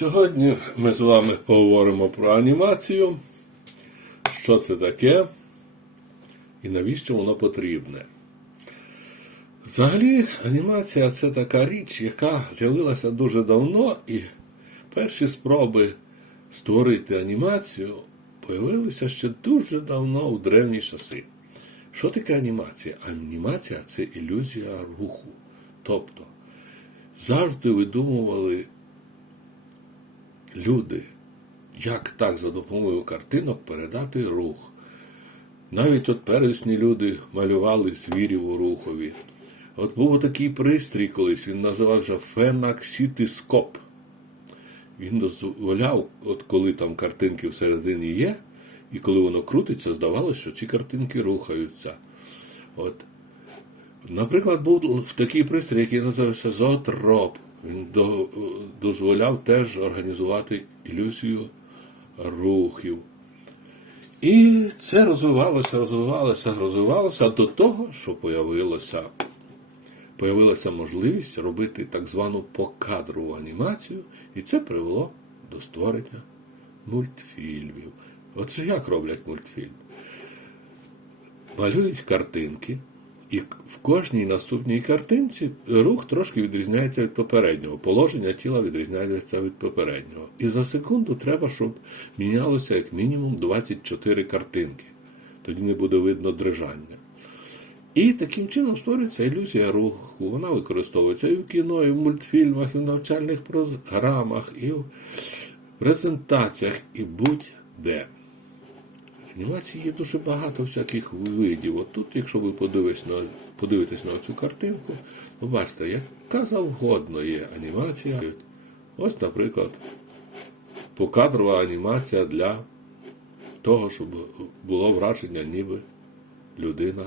Сьогодні ми з вами поговоримо про анімацію, що це таке і навіщо воно потрібне. Взагалі, анімація це така річ, яка з'явилася дуже давно, і перші спроби створити анімацію появилися ще дуже давно у древні часи. Що таке анімація? Анімація це ілюзія руху. Тобто завжди видумували люди, як так за допомогою картинок передати рух. Навіть от первісні люди малювали звірів у рухові. От був такий пристрій колись, він називався фенаксітископ. Він дозволяв, от коли там картинки всередині є, і коли воно крутиться, здавалося, що ці картинки рухаються. От. Наприклад, був такий пристрій, який називався зоотроп. Він до, дозволяв теж організувати ілюзію рухів. І це розвивалося, розвивалося, розвивалося до того, що появилося, появилася можливість робити так звану покадрову анімацію, і це привело до створення мультфільмів. Оце як роблять мультфільм? Малюють картинки, і в кожній наступній картинці рух трошки відрізняється від попереднього. Положення тіла відрізняється від попереднього. І за секунду треба, щоб мінялося як мінімум 24 картинки. Тоді не буде видно дрижання. І таким чином створюється ілюзія руху. Вона використовується і в кіно, і в мультфільмах, і в навчальних програмах, і в презентаціях, і будь-де. Анімації є дуже багато всяких видів. От тут, якщо ви подивитесь на, подивитесь на цю картинку, ви бачите, яка завгодно є анімація. Ось, наприклад, покадрова анімація для того, щоб було враження, ніби людина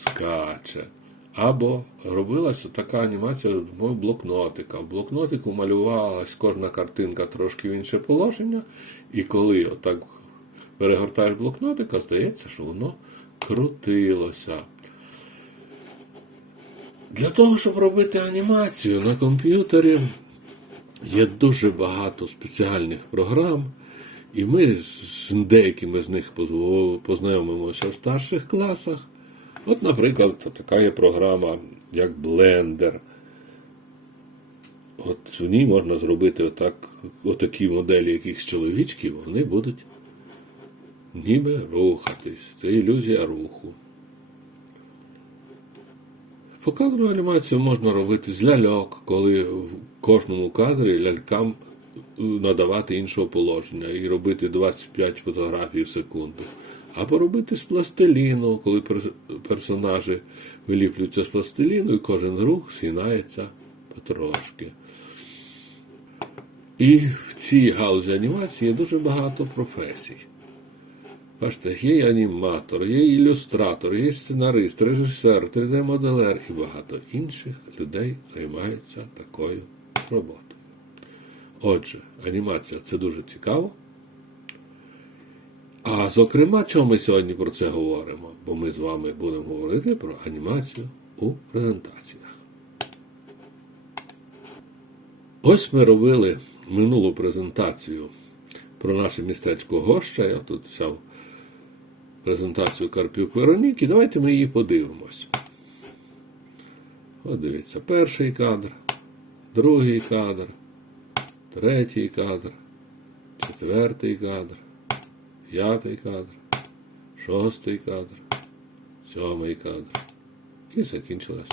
скаче. Або робилася така анімація допомогою блокнотика. В блокнотику малювалась кожна картинка трошки в інше положення, і коли отак перегортаєш блокнотика, здається, що воно крутилося. Для того, щоб робити анімацію на комп'ютері, є дуже багато спеціальних програм, і ми з деякими з них познайомимося в старших класах. От, наприклад, така є програма, як Blender. От в ній можна зробити отак, отакі моделі якихось чоловічків, вони будуть ніби рухатись. Це ілюзія руху. Покадрову анімацію можна робити з ляльок, коли в кожному кадрі лялькам надавати іншого положення і робити 25 фотографій в секунду. Або робити з пластиліну, коли персонажі виліплюються з пластиліну, і кожен рух згинається потрошки. І в цій галузі анімації є дуже багато професій. Бачите, є аніматор, є ілюстратор, є сценарист, режисер, 3D-моделер і багато інших людей займаються такою роботою. Отже, анімація це дуже цікаво. А зокрема, чому ми сьогодні про це говоримо? Бо ми з вами будемо говорити про анімацію у презентаціях. Ось ми робили минулу презентацію про наше містечко Гоща. Я тут взяв презентацію Карпюк Вероніки. Давайте ми її подивимось. От дивіться, перший кадр, другий кадр, третій кадр, четвертий кадр, п'ятий кадр, шостий кадр, сьомий кадр. І закінчилась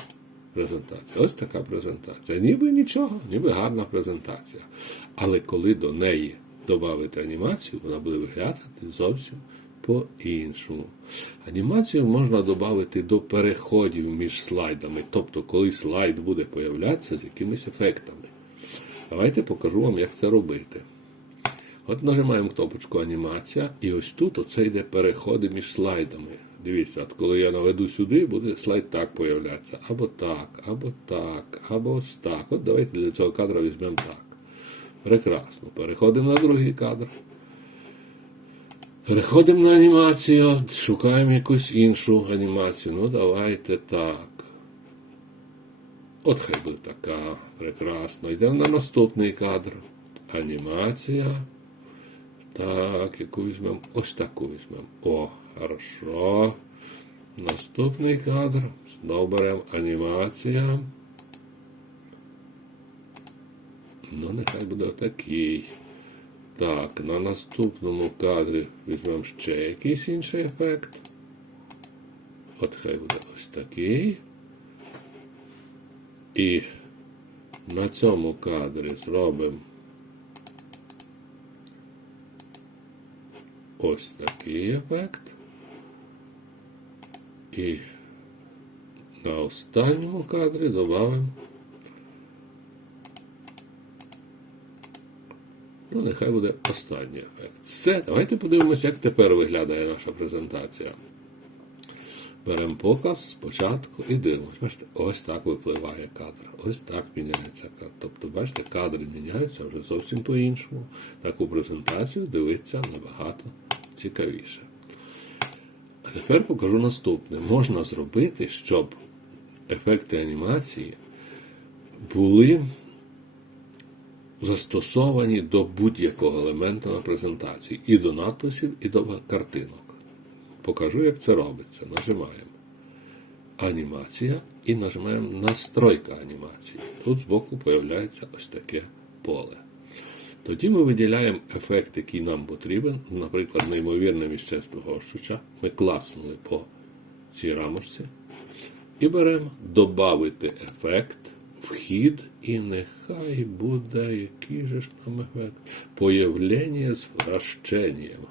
презентація. Ось така презентація. Ніби нічого, ніби гарна презентація. Але коли до неї додати анімацію, вона буде виглядати зовсім по-іншому. Анімацію можна додати до переходів між слайдами, тобто, коли слайд буде появлятися з якимись ефектами. Давайте покажу вам, як це робити. От нажимаємо кнопочку анімація, і ось тут оце йде переходи між слайдами. Дивіться, от коли я наведу сюди, буде слайд так появлятися. Або так, або так, або ось так. От давайте для цього кадра візьмемо так. Прекрасно. Переходимо на другий кадр. Переходимо на анімацію, шукаємо якусь іншу анімацію. Ну, давайте так. От хай буде така. Прекрасно. Йдемо на наступний кадр. Анімація. Так, яку візьмемо? Ось таку візьмемо. О, хорошо. Наступний кадр. Знову беремо анімація. Ну, нехай буде отакий. Так, на наступному кадрі візьмемо ще якийсь інший ефект. От хай буде ось такий. І на цьому кадрі зробимо ось такий ефект. І на останньому кадрі додамо. Ну, нехай буде останній ефект. Все, давайте подивимося, як тепер виглядає наша презентація. Беремо показ спочатку і дивимося. Бачите, ось так випливає кадр. Ось так міняється кадр. Тобто, бачите, кадри міняються вже зовсім по-іншому. Таку презентацію дивитися набагато цікавіше. А тепер покажу наступне. Можна зробити, щоб ефекти анімації були застосовані до будь-якого елемента на презентації. І до надписів, і до картинок. Покажу, як це робиться. Нажимаємо анімація і нажимаємо настройка анімації. Тут збоку появляється ось таке поле. Тоді ми виділяємо ефект, який нам потрібен, наприклад, неймовірне міщество Горщуча. Ми класнули по цій рамочці. І беремо добавити ефект, вхід, і нехай буде який же ж там ефект. Появлення з вращенням.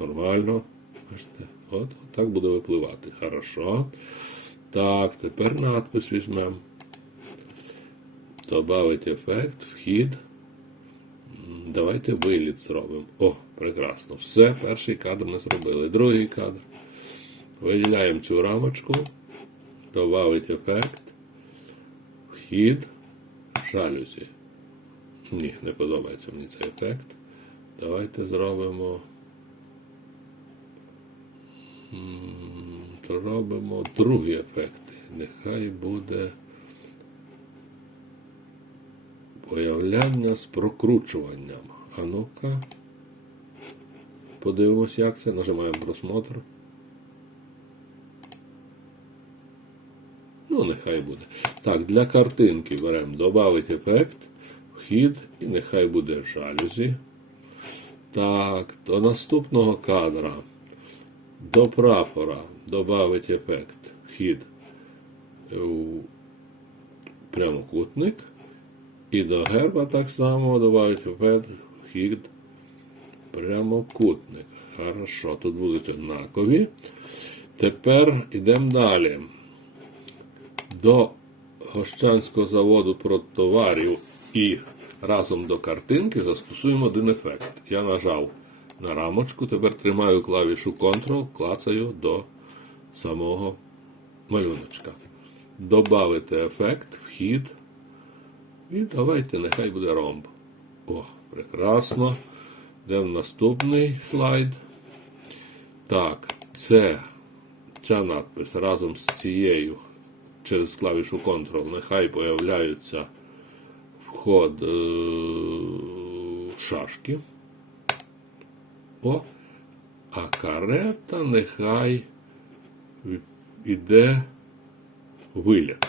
Нормально. От, от так буде випливати. Хорошо. Так, тепер надпис візьмемо. Добавить ефект, вхід. Давайте виліт зробимо. О, прекрасно. Все, перший кадр ми зробили. Другий кадр. Виділяємо цю рамочку. Добавить ефект. Вхід. Жалюзі. Ні, не подобається мені цей ефект. Давайте зробимо. М, Зробимо другі ефекти. Нехай буде появляння з прокручуванням. А ну-ка. Подивимось, як це. Нажимаємо просмотр. Ну, нехай буде. Так, для картинки беремо добавити ефект, вхід і нехай буде жалюзі. Так, до наступного кадра. До прапора добавить ефект вхід у прямокутник. І до герба так само добавить ефект вхід прямокутник. Хорошо, тут будуть однакові. Тепер йдемо далі. До Гощанського заводу продтоварів і разом до картинки застосуємо один ефект. Я нажав на рамочку, тепер тримаю клавішу Ctrl, клацаю до самого малюночка. Добавити ефект, вхід. І давайте, нехай буде ромб. О, прекрасно. Йдемо наступний слайд. Так, це ця надпис разом з цією через клавішу Ctrl нехай появляються вход е- шашки. О, а карета нехай іде виліт.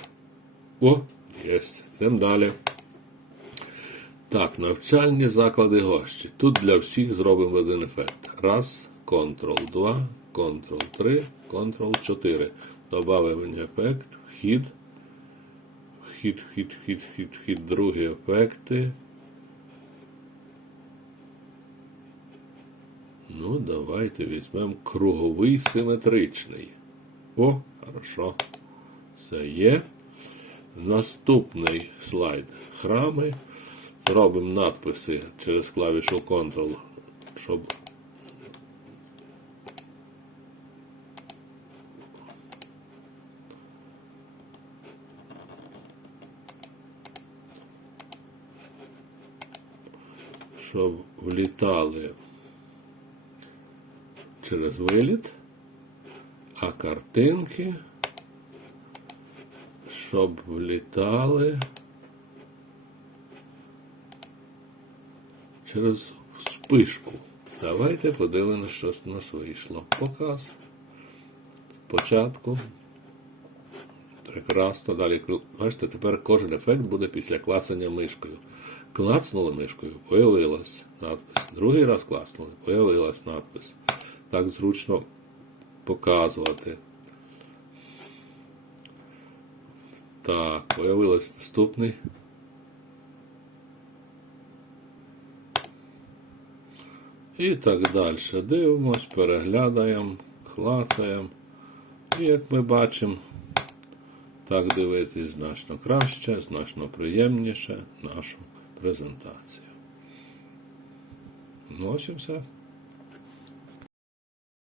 О, єсть. Йдемо далі. Так, навчальні заклади гощі. Тут для всіх зробимо один ефект. Раз, Ctrl 2, Ctrl 3, Ctrl 4. Добавимо ефект, вхід. Вхід, вхід, вхід, вхід, вхід, другі ефекти. Ну, давайте візьмемо круговий симетричний. О, хорошо. Це є. Наступний слайд. Храми. Зробимо надписи через клавішу Ctrl, щоб щоб влітали через виліт, а картинки, щоб влітали через спишку. Давайте подивимося, що з нас вийшло. Показ. Спочатку. Прекрасно. Далі, бачите, тепер кожен ефект буде після клацання мишкою. Клацнули мишкою, появилась надпис. Другий раз клацнули, появилась надпис. Так зручно показувати. Так, появилась наступний. І так далі. Дивимось, переглядаємо, клацаємо. І як ми бачимо, так дивитись значно краще, значно приємніше нашу презентацію. Ну, ось і все.